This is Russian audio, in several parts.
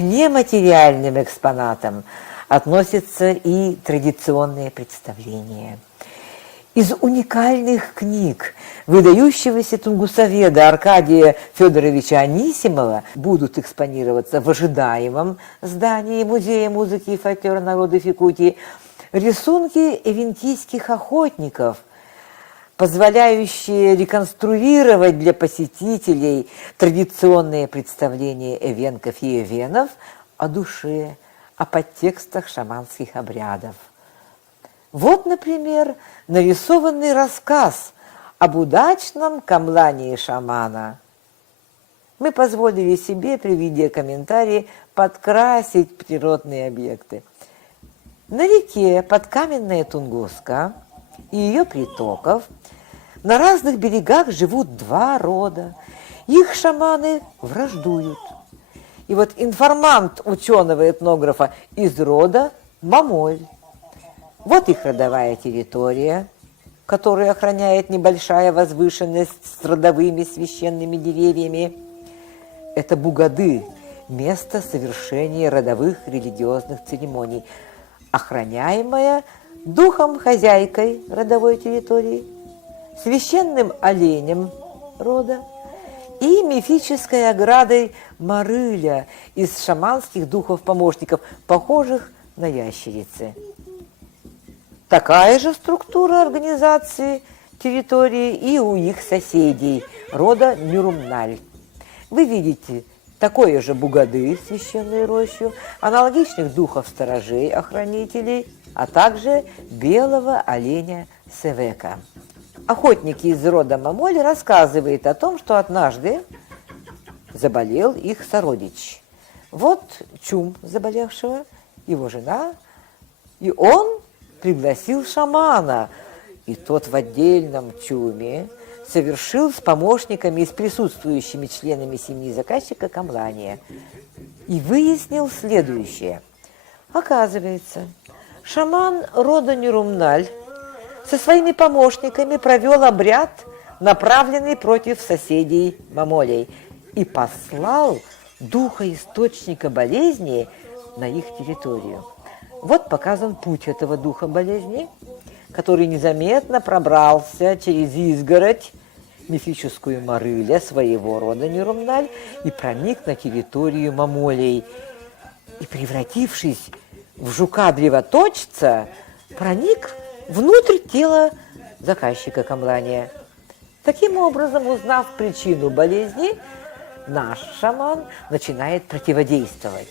К нематериальным экспонатам относятся и традиционные представления. Из уникальных книг выдающегося тунгусоведа Аркадия Федоровича Анисимова будут экспонироваться в ожидаемом здании Музея музыки и фольклора народов Якутии рисунки эвентийских охотников, позволяющие реконструировать для посетителей традиционные представления эвенков и эвенов о душе, о подтекстах шаманских обрядов. Вот, например, нарисованный рассказ об удачном камлании шамана. Мы позволили себе при видеокомментарии подкрасить природные объекты. На реке Подкаменная Тунгуска и ее притоков на разных берегах живут два рода. Их шаманы враждуют. И вот информант ученого-этнографа из рода Мамоль. Вот их родовая территория, которую охраняет небольшая возвышенность с родовыми священными деревьями. Это Бугады, место совершения родовых религиозных церемоний, охраняемая духом-хозяйкой родовой территории, священным оленем рода и мифической оградой Марыля из шаманских духов-помощников, похожих на ящерицы. Такая же структура организации территории и у их соседей, рода Нюрумналь. Вы видите такое же Бугады, священную рощу, аналогичных духов-сторожей, охранителей, а также белого оленя Севека. Охотники из рода Мамоль рассказывают о том, что однажды заболел их сородич. Вот чум заболевшего, его жена, и он пригласил шамана, и тот в отдельном чуме совершил с помощниками и с присутствующими членами семьи заказчика камлания и выяснил следующее. Оказывается, шаман рода Нюрумналь со своими помощниками провел обряд, направленный против соседей Мамолей, и послал духа источника болезни на их территорию. Вот показан путь этого духа болезни, который незаметно пробрался через изгородь, мифическую Марыля, своего рода Нюрумналь, и проник на территорию Мамолей. И, превратившись в жука-древоточца, проник внутрь тела заказчика камлания. Таким образом, узнав причину болезни, наш шаман начинает противодействовать.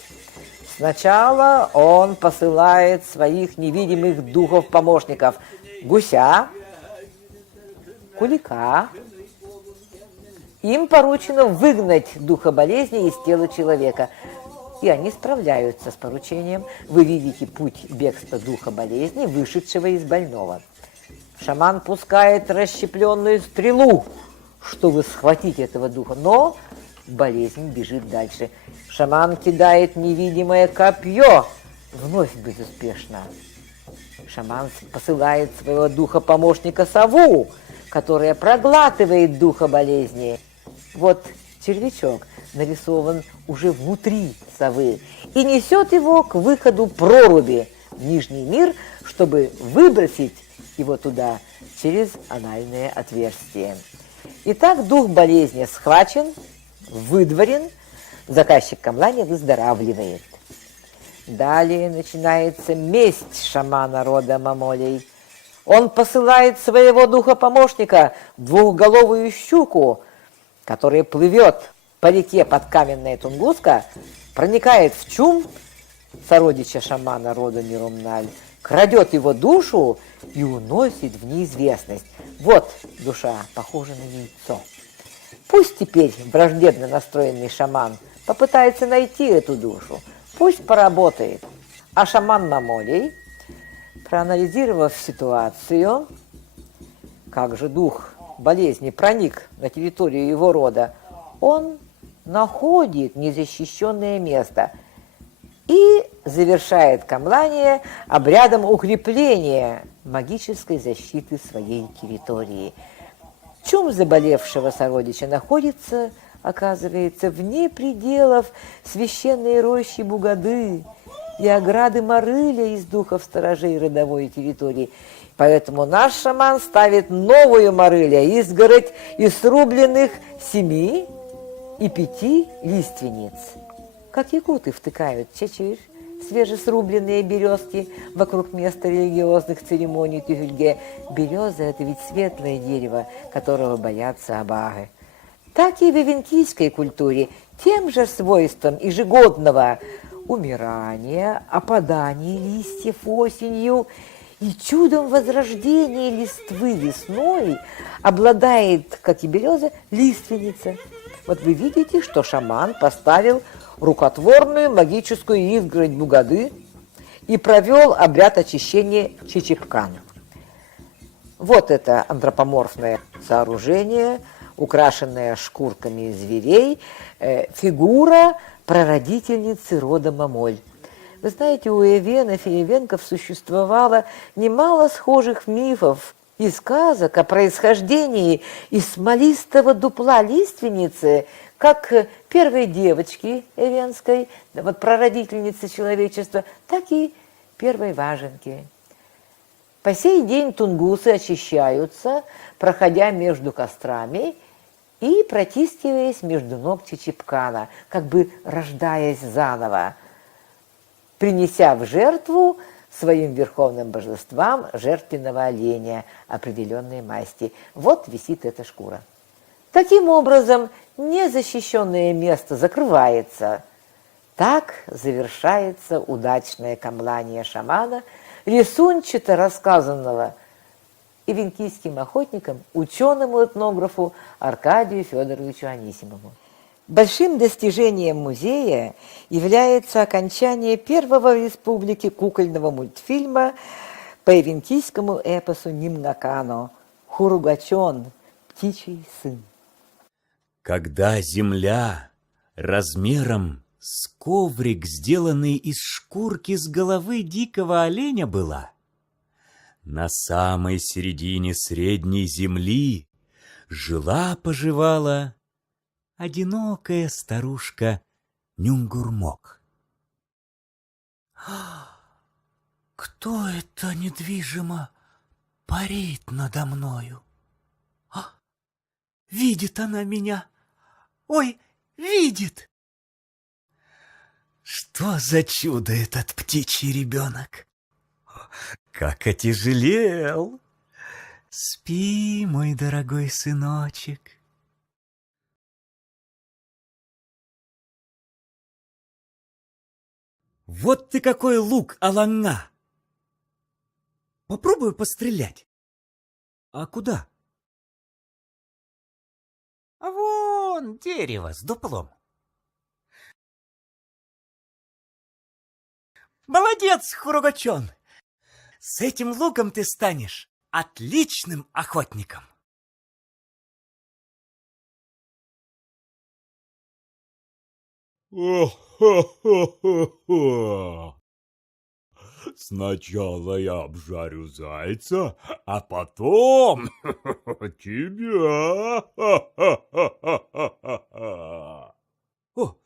Сначала он посылает своих невидимых духов-помощников гуся, кулика. Им поручено выгнать духа болезни из тела человека. И они справляются с поручением. Вы видите путь бегства духа болезни, вышедшего из больного. Шаман пускает расщепленную стрелу, чтобы схватить этого духа, но болезнь бежит дальше. Шаман кидает невидимое копье, вновь безуспешно. Шаман посылает своего духа-помощника сову, которая проглатывает духа болезни. Вот червячок нарисован уже внутри совы и несет его к выходу проруби в Нижний мир, чтобы выбросить его туда через анальное отверстие. Итак, дух болезни схвачен, выдворен, заказчик камлания выздоравливает. Далее начинается месть шамана рода Мамолей. Он посылает своего духа-помощника, двухголовую щуку, которая плывет по реке Подкаменная Тунгуска, проникает в чум сородича шамана рода Нюрумналь, крадет его душу и уносит в неизвестность. Вот душа, похожа на яйцо. Пусть теперь враждебно настроенный шаман попытается найти эту душу, пусть поработает. А шаман Мамолей, проанализировав ситуацию, как же дух болезни проник на территорию его рода, он находит незащищенное место и завершает камлание обрядом укрепления магической защиты своей территории. Чум заболевшего сородича находится оказывается, вне пределов священной рощи Бугады и ограды Марыля из духов сторожей родовой территории. Поэтому наш шаман ставит новую Марыля, изгородь из срубленных 7 и 5 лиственниц. Как якуты втыкают, чечишь, свежесрубленные березки вокруг места религиозных церемоний Тюгельге. Береза – это ведь светлое дерево, которого боятся абагы. Так и в эвенкийской культуре тем же свойством ежегодного умирания, опадания листьев осенью и чудом возрождения листвы весной обладает, как и береза, лиственница. Вот вы видите, что шаман поставил рукотворную магическую изгородь Бугады и провел обряд очищения Чичипкана. Вот это антропоморфное сооружение, украшенное шкурками зверей, фигура прародительницы рода Мамоль. Вы знаете, у эвенов и эвенков существовало немало схожих мифов и сказок о происхождении из смолистого дупла лиственницы, как первой девочки эвенской, вот прародительницы человечества, так и первой важенки. По сей день тунгусы очищаются, проходя между кострами и протискиваясь между ног Чичипкана, как бы рождаясь заново, принеся в жертву своим верховным божествам жертвенного оленя определенной масти. Вот висит эта шкура. Таким образом, незащищенное место закрывается. Так завершается удачное камлание шамана, рисунчато рассказанного эвенкийским охотникам, ученому-этнографу Аркадию Федоровичу Анисимову. Большим достижением музея является окончание первого в республике кукольного мультфильма по эвенкийскому эпосу Нимнакано «Хуругачон. Птичий сын». Когда земля размером с коврик, сделанный из шкурки с головы дикого оленя, была, на самой середине средней земли жила-поживала одинокая старушка Нюнгурмок. Кто это недвижимо парит надо мною? Видит она меня. Ой, видит! Что за чудо этот птичий ребенок? Как отяжелел! Спи, мой дорогой сыночек. Вот ты какой лук, аланга! Попробую пострелять. А куда? А вон дерево с дуплом. Молодец, Хуругачон! С этим луком ты станешь отличным охотником. Сначала я обжарю зайца, а потом тебя. О,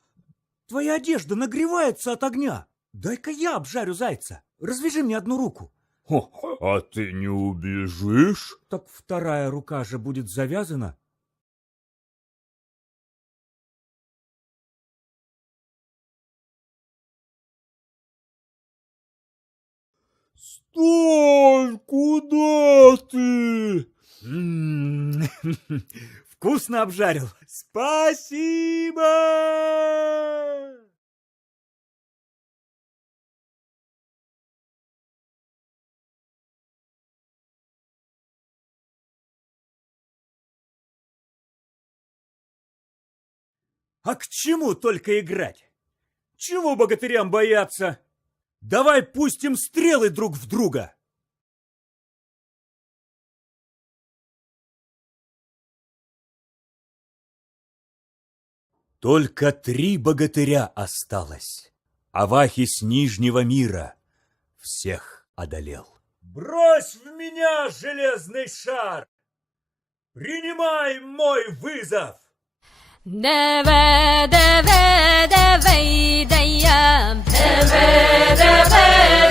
твоя одежда нагревается от огня. Дай-ка я обжарю зайца. Развяжи мне одну руку. А ты не убежишь? Так вторая рука же будет завязана. Стой, куда ты? Вкусно обжарил. Спасибо! А к чему только играть? Чего богатырям бояться? Давай пустим стрелы друг в друга. Только 3 богатыря осталось. Авахи с Нижнего мира всех одолел. Брось в меня железный шар! Принимай мой вызов! Deve deve devey deyam. Deve deve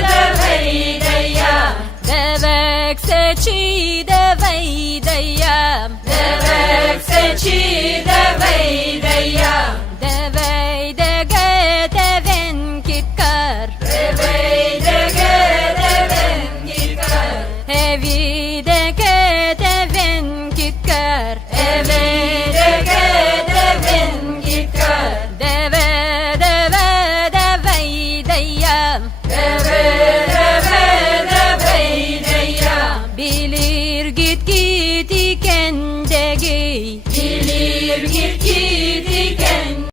devey deyam. Devek seçi devey deyam. Devek seçi devey deyam. Devey dege deven kitkar. Devey dege deven kitkar. Evi dege deven kitkar. Evi dege deven kitkar. Deve deve devey deyam. Deve deve devey deyam. Bilir git git ikendegi. Bilir git git